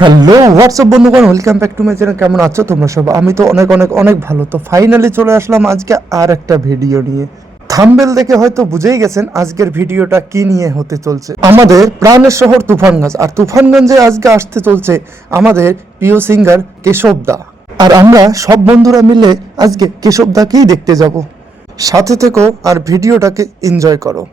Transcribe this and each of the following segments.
Hello WhatsApp বন্ধুগণ, welcome back to my channel. কেমন আছো তোমরা সব? আমি তো অনেক অনেক অনেক ভালো। তো ফাইনালি চলে আসলাম আজকে আর একটা ভিডিও নিয়ে। থাম্বনেল দেখে হয়তো বুঝেই গেছেন আজকের ভিডিওটা কি নিয়ে হতে চলছে। আমাদের প্রাণের শহর তুফানগঞ্জ, আর তুফানগঞ্জে আজকে আসতে চলছে আমাদের প্রিয় সিঙ্গার কেশব দা। আর আমরা সব বন্ধুরা মিলে আজকে কেশব দাকেই দেখতে যাব। সাথে থেকো আর ভিডিওটাকে এনজয় করো।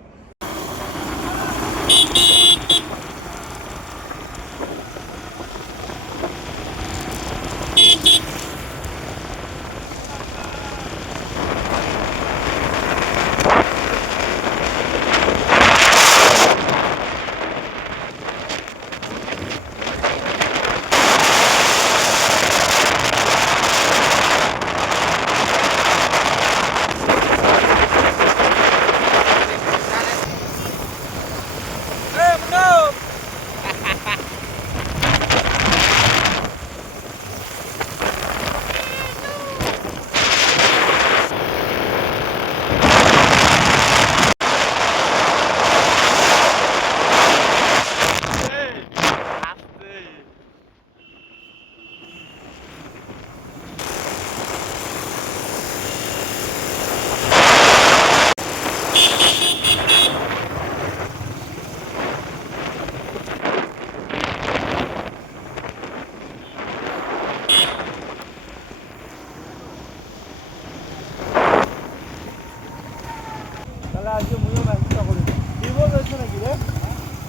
আজকে মুইও ম্যাচটা করি। বিপদ হয়েছে নাকি রে?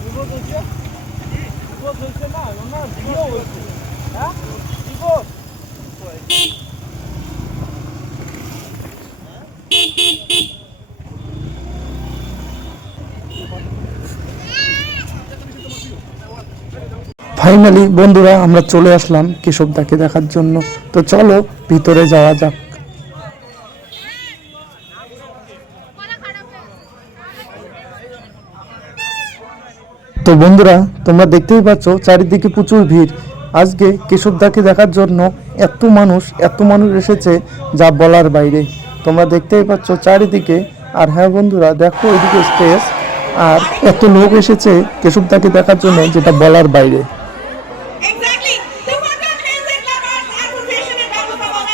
বিপদ হয়েছে? বিপদ হয়েছে না? না ভিডিও হয়েছে। হ্যাঁ? বিপদ? ফাইনালি বন্ধুরা আমরা চলে আসলাম কেশব দাকে দেখার জন্য। তো চলো ভিতরে যাওয়া যাক। তো বন্ধুরা তোমরা দেখতেই পাচ্ছ চারিদিকে প্রচুর ভিড়। আজকে কেশব দাকে দেখার জন্য এত মানুষ এসেছে যা বলার বাইরে। তোমরা দেখতেই পাচ্ছ চারিদিকে। আর হ্যাঁ বন্ধুরা দেখো ওইদিকে স্টেজ, আর এত লোক এসেছে কেশব দাকে দেখার জন্য যেটা বলার বাইরে। Exactly. The Wonder Music Lovers Association in Bangladesh.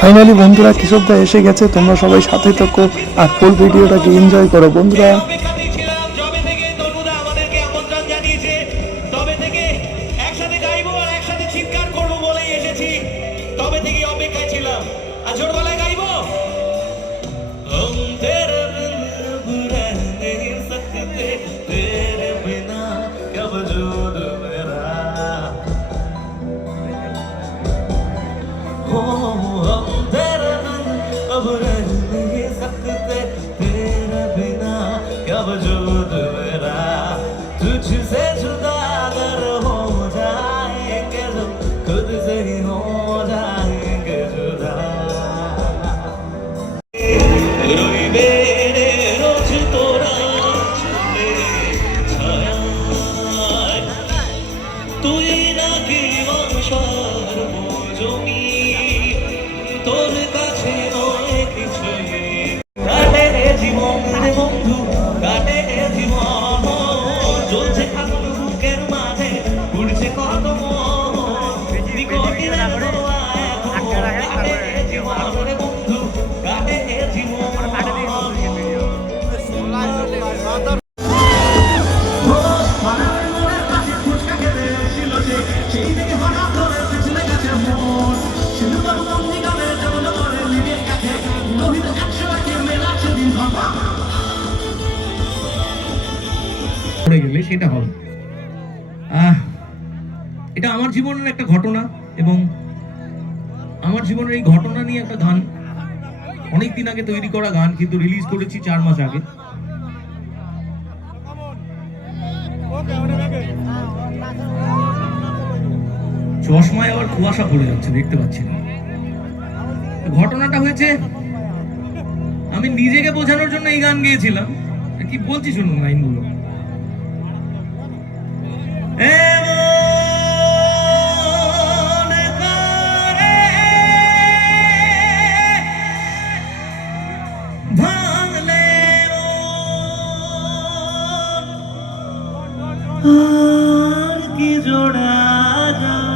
Finally বন্ধুরা কেশব দা এসে গেছে। তোমরা সবাই সাথে থাকো আর ফুল ভিডিওটাকে এনজয় করো বন্ধুরা। तुझसे जुदा अगर हो जाएंगे तो खुद से ही हो जाएंगे जुदा রইবে রে রোজ তোরা চলে ছায়ায় তুই নাকি বাসার মজমি তোর কাছে নয় কিছুই কাটে জীবন রে বন্ধু কাটে জীবন চলছে আগুন বুকের মাঝে উড়ছে কত মন নিকটের রোয়া এখন কাটে জীবন রে বন্ধু কাটে জীবন পড়ে গেলে সেটা হবে। এটা আমার জীবনের একটা ঘটনা, এবং আমার জীবনের এই ঘটনা নিয়ে একটা গান, অনেক দিন আগে তৈরি করা গান, কিন্তু রিলিজ করেছি 4 মাস আগে। চশমায় আবার কুয়াশা পড়ে যাচ্ছে, দেখতে পাচ্ছি না। ঘটনাটা হয়েছে, আমি নিজেকে বোঝানোর জন্য এই গান গেয়েছিলাম। কি বলছি শুনুন লাইনগুলো। আর কি জোড়া যায়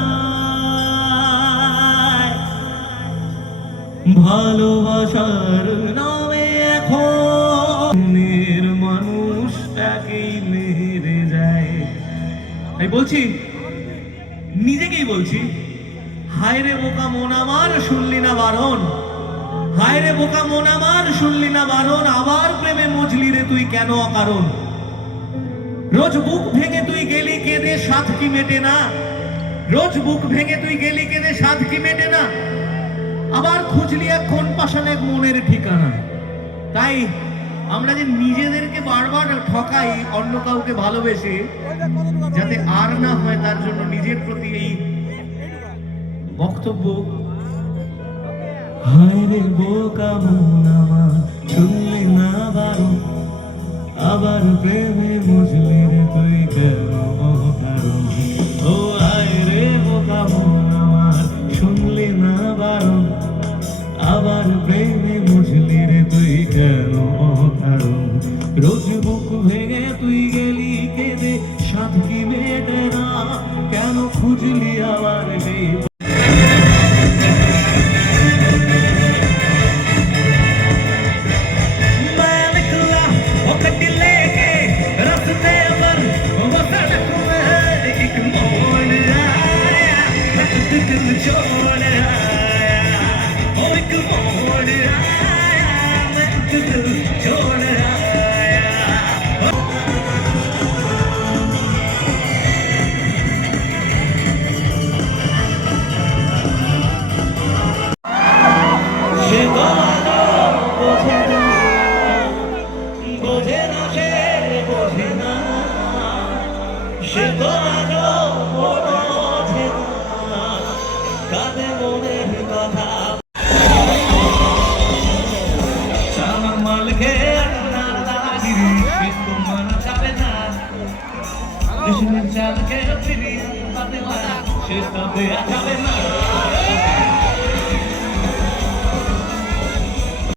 ভালোবাসার নামে এখন মানুষটাকেই মেরে যায়। আমি বলছি, নিজেকেই বলছি, হায় রে বোকা মন আমার শুনলি না বারণ, হায় রে বোকা মন আমার শুনলি না বারণ, আবার প্রেমে মজলি রে তুই কেন অকারণ। রোজ বুক ভেঙে তুই গেলি কেঁদে, সাথ কি মেটে না। রোজ বুক ভেঙে তুই গেলি কেঁদে, সাথ কি মেটে না। আবার খুঁজলি এখন পাশান এক মনের ঠিকানা। তাই আমরা যে নিজেদেরকে বারবার ঠকাই অন্য কাউকে ভালোবেসে, যাতে আর না হয়, তার জন্য নিজের প্রতি এই বক্তব্য। হায় রে বোকা মন আমার শুনলি না বারণ, আবার প্রেমে মজলি রে তুই কেন অকারণ। ও হায় রে বোকা মন আমার শুনলি না বারণ, আবার প্রেমে মজলি রে তুই কেন অকারণ। রোজ বুক ভেঙে তুই গেলি কেঁদে, সাথ কি মেটে না, কেন খুঁজলি আবার সেই চালকে ফিরি, সে তবে আকাবে না।